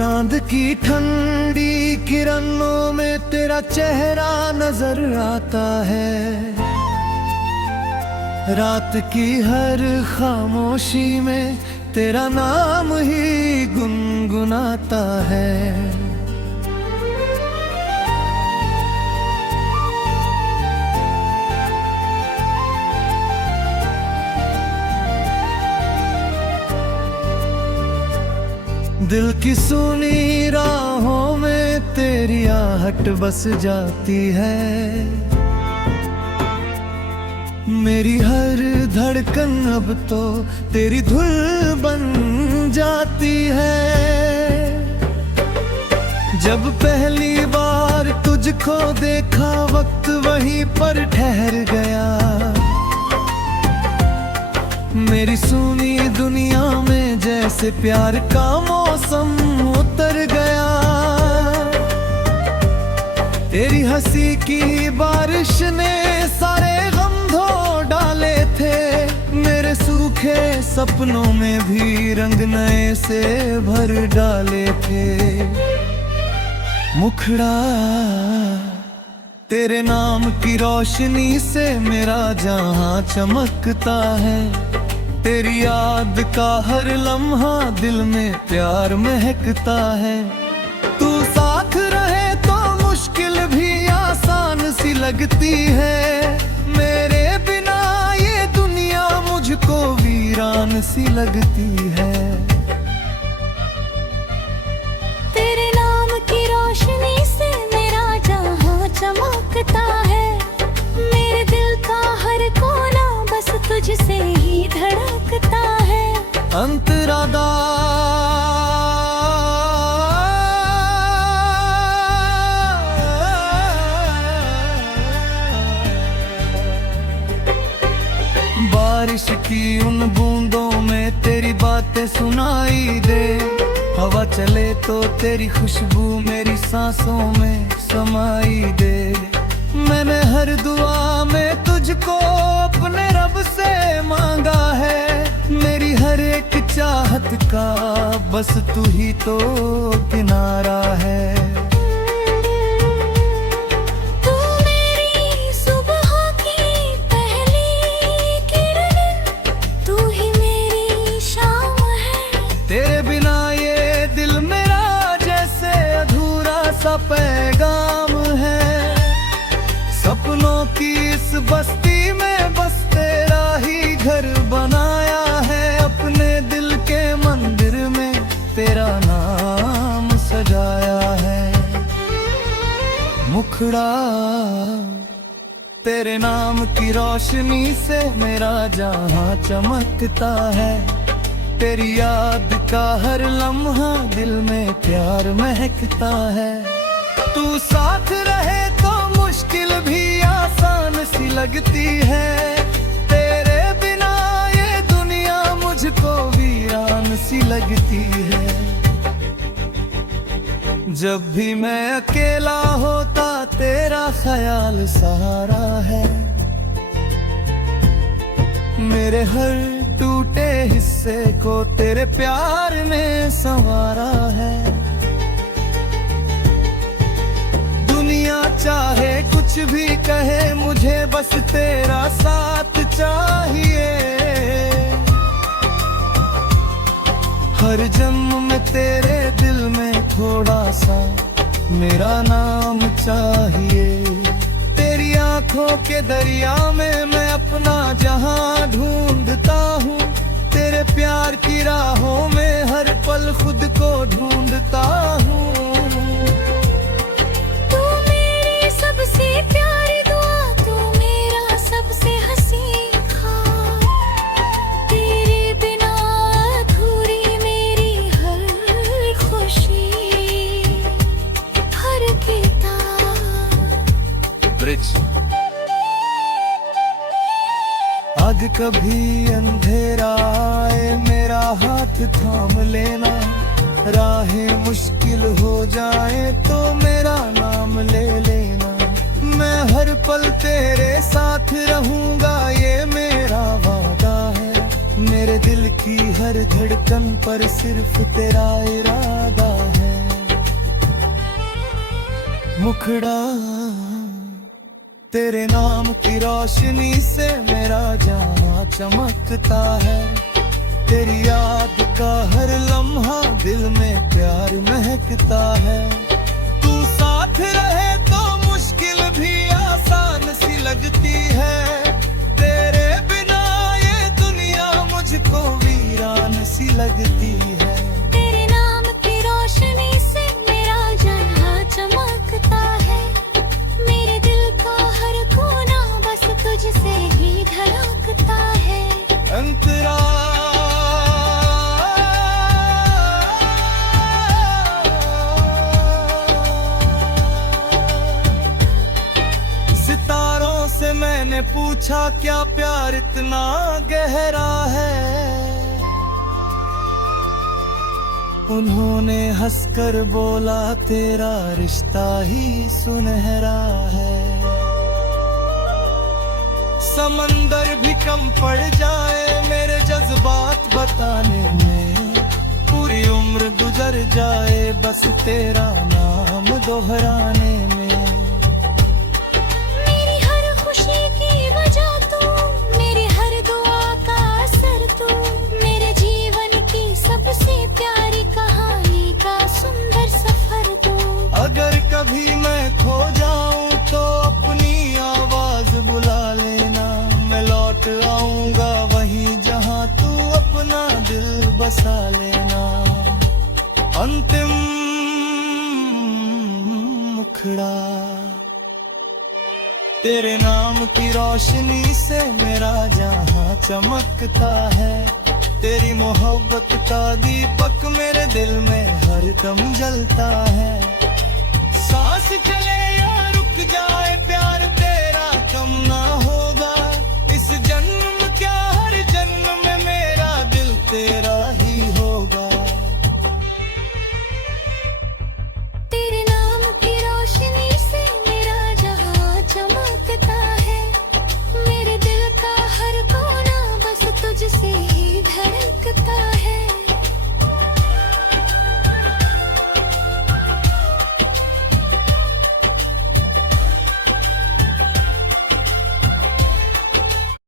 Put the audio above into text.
चांद की ठंडी किरणों में तेरा चेहरा नजर आता है। रात की हर खामोशी में तेरा नाम ही गुनगुनाता है। दिल की सुनी राहों में तेरी आहट बस जाती है। मेरी हर धड़कन अब तो तेरी धुन बन जाती है। जब पहली बार तुझको देखा वक्त वहीं पर ठहर गया। मेरी सुनी दुनिया में जैसे प्यार का मौसम उतर गया। तेरी हंसी की बारिश ने सारे गम धो डाले थे। मेरे सूखे सपनों में भी रंग नए से भर डाले थे। मुखड़ा तेरे नाम की रोशनी से मेरा जहां चमकता है। तेरी याद का हर लम्हा दिल में प्यार महकता है। तू साथ रहे तो मुश्किल भी आसान सी लगती है। मेरे बिना ये दुनिया मुझको वीरान सी लगती है। तेरे नाम की रोशनी से मेरा जहां चमकता है। मेरे दिल का हर कोना बस तुझसे ही धड़कता है। अंतरादा बारिश की उन बूंदों में तेरी बातें सुनाई दे। हवा चले तो तेरी खुशबू मेरी सांसों में समाई दे। मैंने हर दुआ में तुझको अपने रब से मांगा है। मेरी हर एक चाहत का बस तू ही तो किनारा है। तू मेरी सुबह की पहली किरण, तू ही मेरी शाम है। तेरे बिना ये दिल मेरा जैसे अधूरा सा पैगाम है। सपनों की इस बस्ती में बस तेरा ही घर बनाया है। अपने दिल के मंदिर में तेरा नाम सजाया है। मुखड़ा तेरे नाम की रोशनी से मेरा जहां चमकता है। तेरी याद का हर लम्हा दिल में प्यार महकता है। तू साथ रहे तो मुश्किल भी आसान सी लगती है। तेरे बिना ये दुनिया मुझको वीरान सी लगती है। जब भी मैं अकेला होता तेरा ख्याल सहारा है। मेरे हर टूटे हिस्से को तेरे प्यार ने संवारा है। दुनिया चाहे कुछ भी कहे मुझे बस तेरा साथ चाहिए। हर जन्म में तेरे दिल में थोड़ा सा मेरा नाम चाहिए। तेरी आंखों के दरिया में मैं अपना जहां ढूंढता हूँ। तेरे प्यार की राहों में हर पल खुद को ढूंढता हूँ। सबसे प्यारी दुआ, तू मेरा सबसे हंसी ख्वाब। तेरे बिना अधूरी मेरी हर खुशी, हर किताब। ब्रिज आज कभी अंधेरा आए मेरा हाथ थाम लेना। राहें मुश्किल हो जाए तो मेरा नाम ले लेना। मैं हर पल तेरे साथ रहूंगा ये मेरा वादा है। मेरे दिल की हर धड़कन पर सिर्फ तेरा इरादा है। मुखड़ा तेरे नाम की रोशनी से मेरा जाना चमकता है। तेरी याद का हर लम्हा दिल में प्यार महकता है। तू साथ रहे तो मुश्किल भी आसान सी लगती है। तेरे बिना ये दुनिया मुझको वीरान सी लगती है। तेरे नाम की रोशनी से मेरा जहां चमकता है। मेरे दिल का हर कोना बस तुझसे ही धड़कता है। अंतरा सितारों से मैंने पूछा क्या प्यार इतना गहरा है। उन्होंने हंसकर बोला तेरा रिश्ता ही सुनहरा है। समंदर भी कम पड़ जाए मेरे जज्बात बताने में। पूरी उम्र गुजर जाए बस तेरा नाम दोहराने में। मेरी हर खुशी की वजह तू, मेरी हर दुआ का असर तू, मेरे जीवन की सबसे प्यारी कहानी का सुंदर सफर तू। अगर कभी मैं खो जाऊं तो अपनी आवाज बुला लेना। मैं लौट आऊंगा वहीं जहां तू अपना दिल बसा लेना। अंतिम मुखड़ा तेरे नाम की रोशनी से मेरा जहां चमकता है। तेरी मोहब्बत का दीपक मेरे दिल में हरदम जलता है। सांस चले या रुक जाए प्यार तेरा कम ना हो।